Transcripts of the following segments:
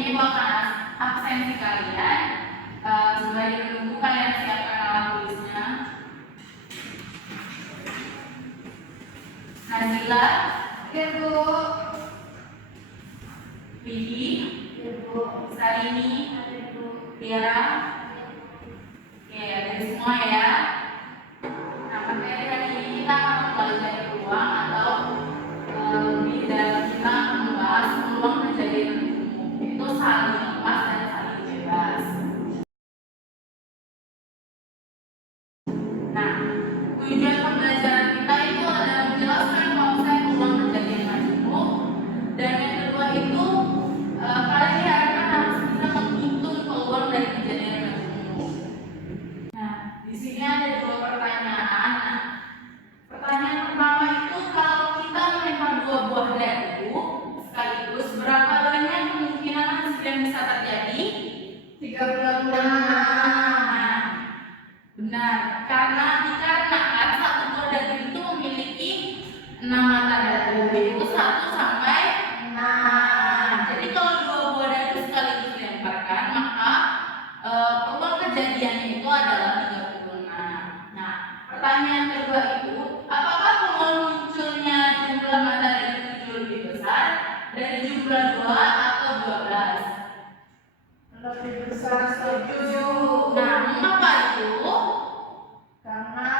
Ini akan absensi kalian. Sembari menunggu kalian siapkan alat tulisnya. Nazila, Here, Bu. Widi, Here, Bu. Salini, Here, Bu. Tiara. Oke, dari semua ya. Nah, materi hari ini kita akan mempelajari peluang atau di dalam kita membahas peluang kejadian umum, yaitu saling lepas dan saling bebas. Nah, tujuan pembelajaran kita itu adalah menjelaskan konsep peluang kejadian majemuk, dan yang kedua itu kalian diharapkan harus bisa menghitung peluang dari kejadian majemuk. Nah, di sini ada dua pertanyaan. Nah, pertanyaan pertama itu kalau kita melempar dua buah dadu sekaligus, berapa banyak kemungkinan hasil yang bisa terjadi? 36. Nah, benar, karena dikarenakan satu buah dadu itu memiliki 6 mata dadu, yaitu 1 sampai 6. Jadi kalau dua buah dadu sekaligus dilemparkan, maka peluang kejadiannya itu adalah 36. Nah, pertanyaan kedua itu, apakah peluang munculnya jumlah mata dadu itu lebih besar dari jumlah 2 atau 12? Lebih besar 7. Nah, mengapa itu? Karena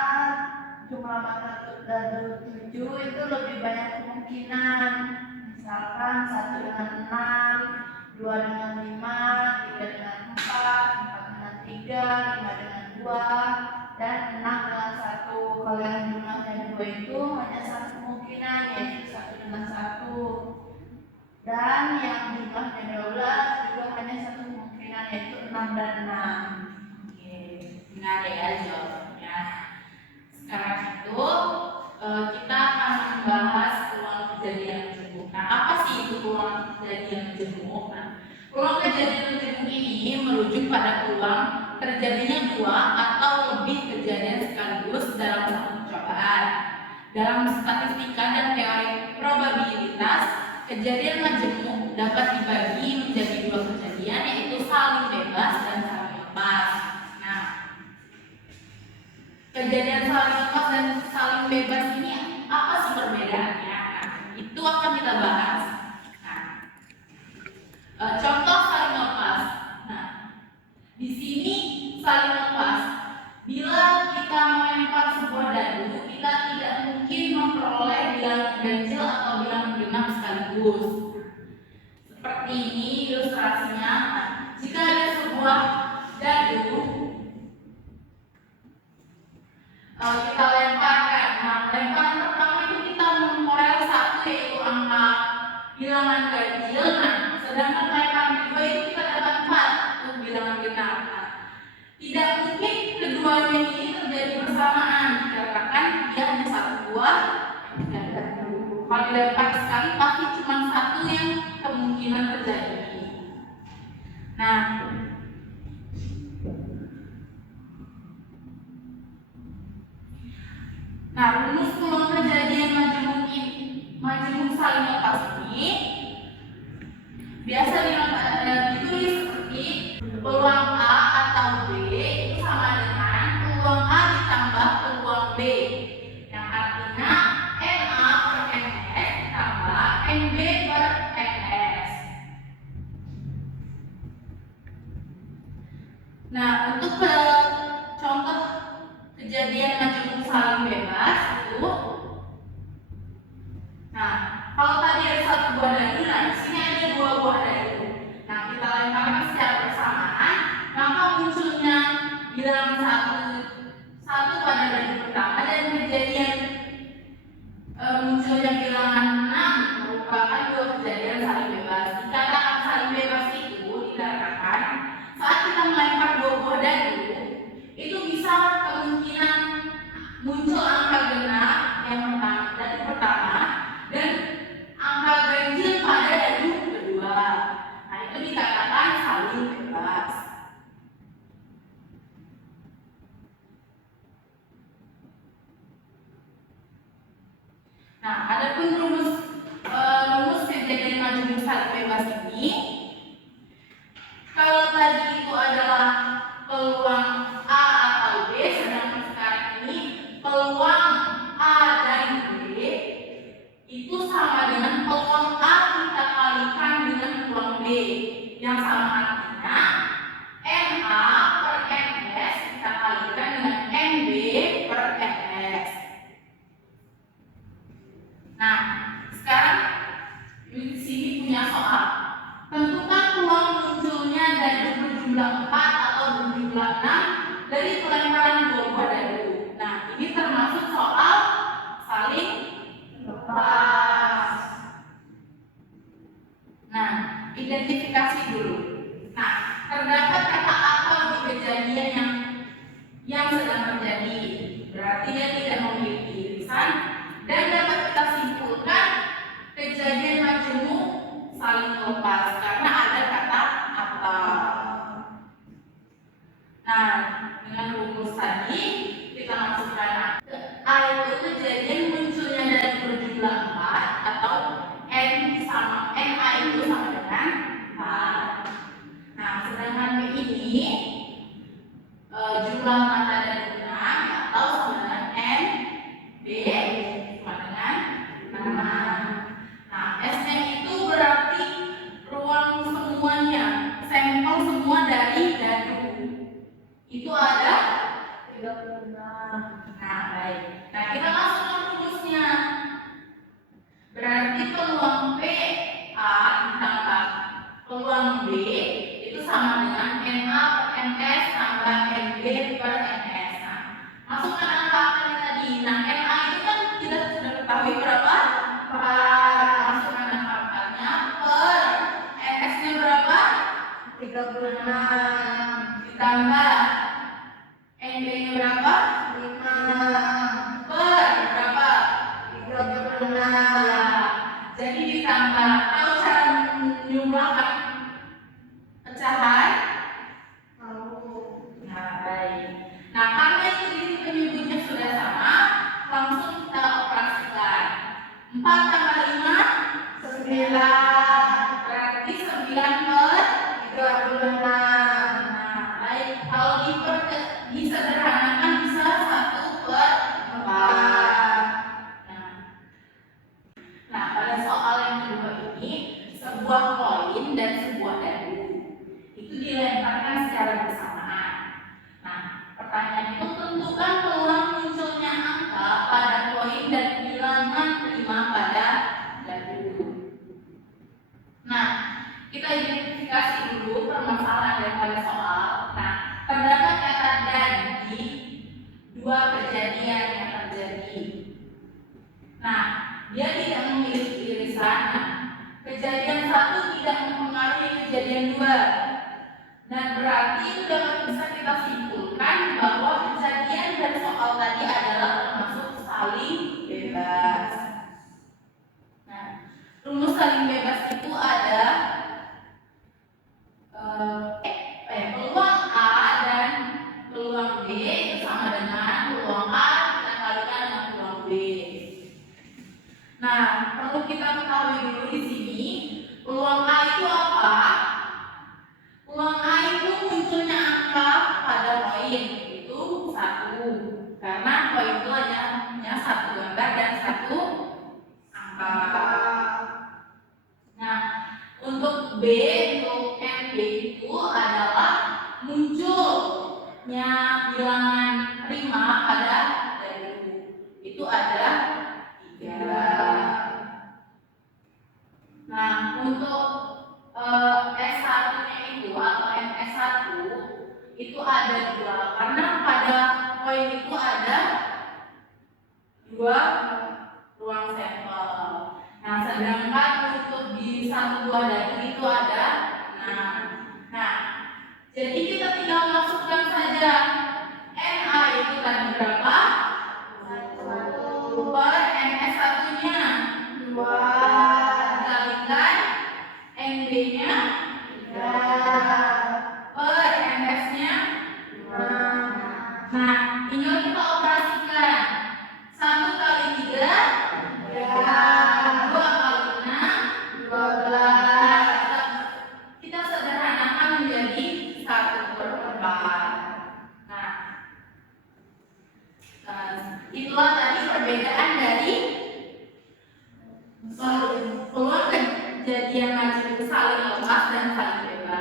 jumlah mata dadu 7 itu lebih banyak kemungkinan. Misalkan 1 dengan 6, 2 dengan 5, 3 dengan 4, 4 dengan 3, 5 dengan 2, dan 6 dengan 1. Kalau yang jumlahnya 2 itu hanya satu kemungkinan, yaitu 1 dengan 1. Dan yang jumlahnya 12 juga hanya satu kemungkinan, yaitu 6 dan 6. Oke, benar ya jawabnya. Sekarang itu kita akan membahas peluang kejadian majemuk. Nah, apa sih itu peluang kejadian majemuk? Nah, peluang kejadian majemuk ini merujuk pada peluang terjadinya 2 atau lebih kejadian sekaligus dalam satu percobaan. Dalam statistika dan teori probabilitas, kejadian majemuk dapat dibagi menjadi 2 kejadian, yaitu saling bebas dan saling lepas. Nah, kejadian saling lepas dan saling bebas ini apa sih perbedaannya? Nah, itu akan kita bahas. Nah, contoh saling lepas. Nah, di sini saling lepas. Bila kita melempar sebuah dadu, kita tidak mungkin memperoleh bilangan ganjil atau bilangan genap sekaligus. Seperti ini ilustrasinya. Nah, jika ada sebuah dadu, kita lemparkan. Nah, lemparan pertama itu kita memperoleh 1, yaitu angka bilangan ganjil. Nah, sedangkan lemparan kedua itu kita dapat 4 untuk bilangan genap. Nah, tidak mungkin keduanya ini terjadi bersamaan, dikarenakan dia hanya 1 buah dadu. Kalau dilempar sekali pasti cuma 1 yang kemungkinan terjadi. Nah, rumus peluang kejadian majemuk saling lepas ini biasa ditulis seperti peluang A atau B itu sama dengan peluang A ditambah peluang B, yang artinya NA per NS tambah NB per NS. Nah, untuk contoh kejadian majemuk saling bebas itu, nah, kalau tadi ada 1 buah dadu, nah di sini ada 2 buah dadu. Nah, kita lemparkan secara bersamaan, maka munculnya bilangan 1 pada dadu pertama, dan kejadian munculnya bilangan 6 merupakan 2 kejadian saling bebas. Dikatakan saling bebas itu dikarenakan saat kita melempar 2 buah dadu, yang sama artinya NA per NS kita kalikan dengan NB per NS. Nah, sekarang di sini punya soal. Tentukan peluang munculnya dadu berjumlah 4 atau berjumlah 6 dari pelemparan buah dadu. Nah, ini termasuk soal saling lepas. Nah, identifikasi dulu. Nah, terdapat kata atau di kejadian yang sedang terjadi. Berarti dia tidak memiliki irisan dan dapat kita simpulkan kejadian majemuk saling lepas karena ada kata atau. Nah, dengan rumus tadi kita masukkan A itu kejadian munculnya dari berjumlah 4 atau N A itu sama dengan 4. Nah, sedangkan B ini jumlah mata dan benang atau sama dengan N B sama dengan 6. Nah, SM itu berarti ruang semuanya, sampel semua dari dadu. Itu ada 36. Nah, baik. Nah, kita masukkan rumusnya. Berarti peluang P A ditambah peluang B itu sama dengan NA per NS tambah NB per NS. Nah, masukkan angka-angkanya tadi. Nah, NA itu kan kita sudah ketahui berapa? 4. Masukkan angka-angkanya per NS-nya berapa? 36. Ditambah NB-nya berapa? 5. Per berapa? 36. Jadi ditambah. Tahu cara menjumlahkan pecahan? Tahu. Nah, baik. Nah, karena itu di sini penyebutnya sudah sama, langsung kita operasikan. 4 tambah 5 9. berarti 9 per 36. Nah, baik. Kalau disederhanakan bisa 1 per 4. Nah, pada soal yang kedua ini, sebuah koin dan sebuah dadu itu dilemparkan secara bersamaan. Nah, pertanyaan itu tentukan peluang munculnya angka pada koin dan bilangan 5 pada dadu. Nah, kita identifikasi dulu permasalahan daripada soal. Nah, terdapat kata dan di dua kejadian yang terjadi. Nah, dia tidak memiliki irisan. Kejadian 1 tidak mempengaruhi kejadian 2. Dan berarti itu dapat bisa kita simpulkan bahwa kejadian dan soal tadi adalah termasuk saling bebas. Nah, rumus saling bebas itu ada peluang A dan peluang B itu sama dengan peluang A kita kalikan dengan peluang B. Nah, perlu kita ketahui dulu di sini peluang A itu apa? Peluang A itu munculnya angka pada koin itu 1 karena koin itu hanya 1 gambar dan 1 angka. Nah, untuk B untuk NB itu adalah munculnya bilangan prima pada dadu itu ada 3. Nah, untuk S1-nya itu atau NS1 itu ada 2 karena pada koin itu ada 2 ruang sampel. Nah, sedangkan untuk di satu buah dadu itu ada 6. Nah, jadi kita tinggal masukkan saja NA itu tadi berapa? 1 per NS1-nya 2 dikalikan NB-nya 3 per NS-nya 5. Nah, tinggal kita operasikan 1 kali 3 2 kali 6 12. Kita sederhanakan menjadi 1 per 4. Nah, itulah tadi perbedaan dari peluang kejadian majemuk saling lepas dan saling bebas.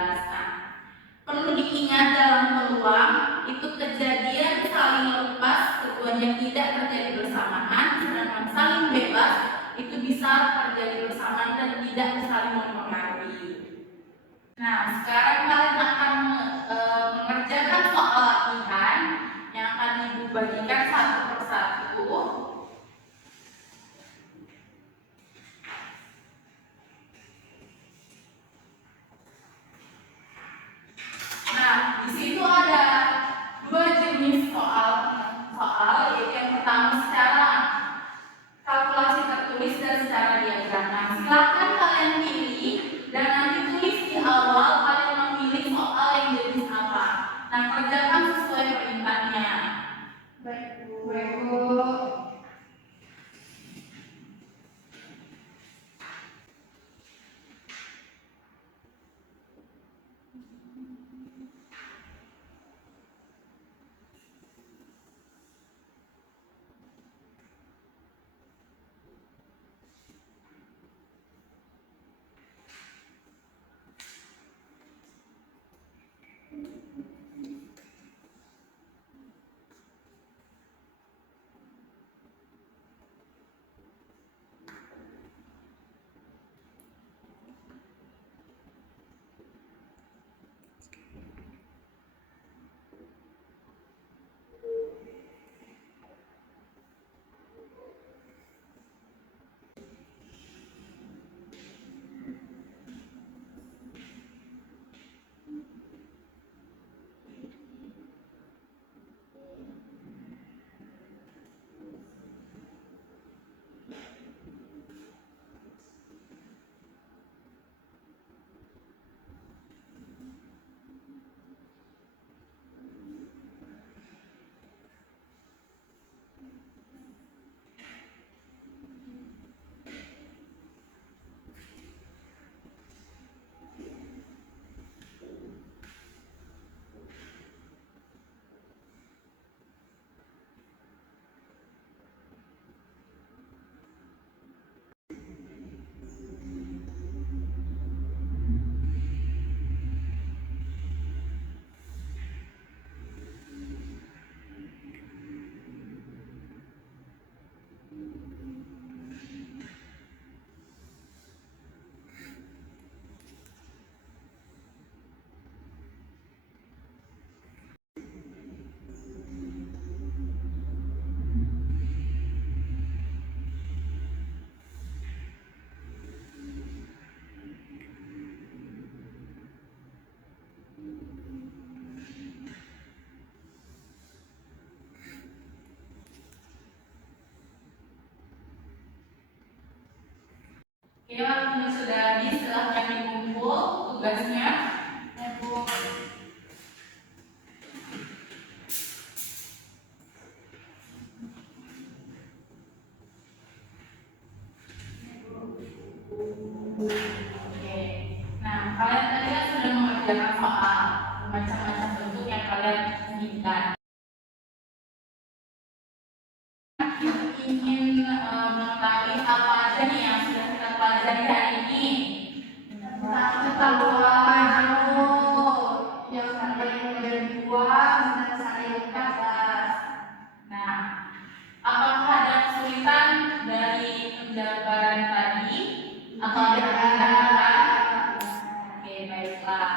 tidak terjadi bersamaan, sedangkan saling bebas itu bisa terjadi bersamaan dan tidak saling mempengaruhi. Nah, sekarang kalian akan mengerjakan soal latihan yang akan Ibu bagikan satu persatu. Nah, di situ ada dua jenis soal, yaitu yang pertama secara kalkulasi tertulis dan secara diagram. Nah, silakan kalian pilih dan nanti tulis di awal kalian memilih soal yang jenis apa. Nah, kerjakan sesuai perintahnya. Baik, Bu. Oke, waktunya sudah habis, silahkan dikumpul tugasnya. Ya, Bu. Oke. Nah, kalian tadi kan sudah mengerjakan soal macam-macam bentuk yang kalian inginkan. Ingin mengetahui apa aja nih yang sudah kita pelajari hari ini? Ketahuan yang saling berbuat dan saling bebas. Nah, apakah ada kesulitan dari penjabaran tadi atau ada pertanyaan? Oke, baiklah.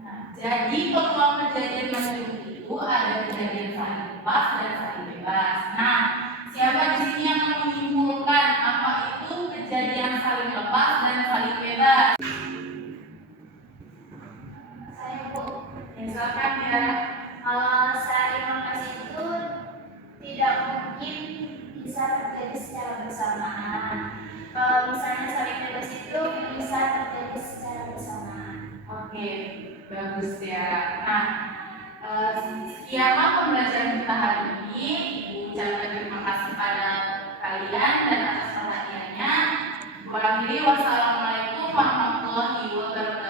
Nah, jadi peluang kejadian macam itu ada kejadian saling lepas dan saling bebas. Nah, siapa di sini yang menyimpulkan apa itu kejadian saling lepas dan saling bebas? Saya, Bu. Ya, silakan ya. Kalau saling lepas itu tidak mungkin bisa terjadi secara bersamaan. Kalau misalnya saling bebas itu bisa terjadi secara bersamaan. Oke, bagus ya. Nah, sekianlah pembelajaran kita hari ini. Ibu ucapkan terima kasih pada kalian dan atas perhatiannya. Kurang lebih, wassalamualaikum warahmatullahi wabarakatuh.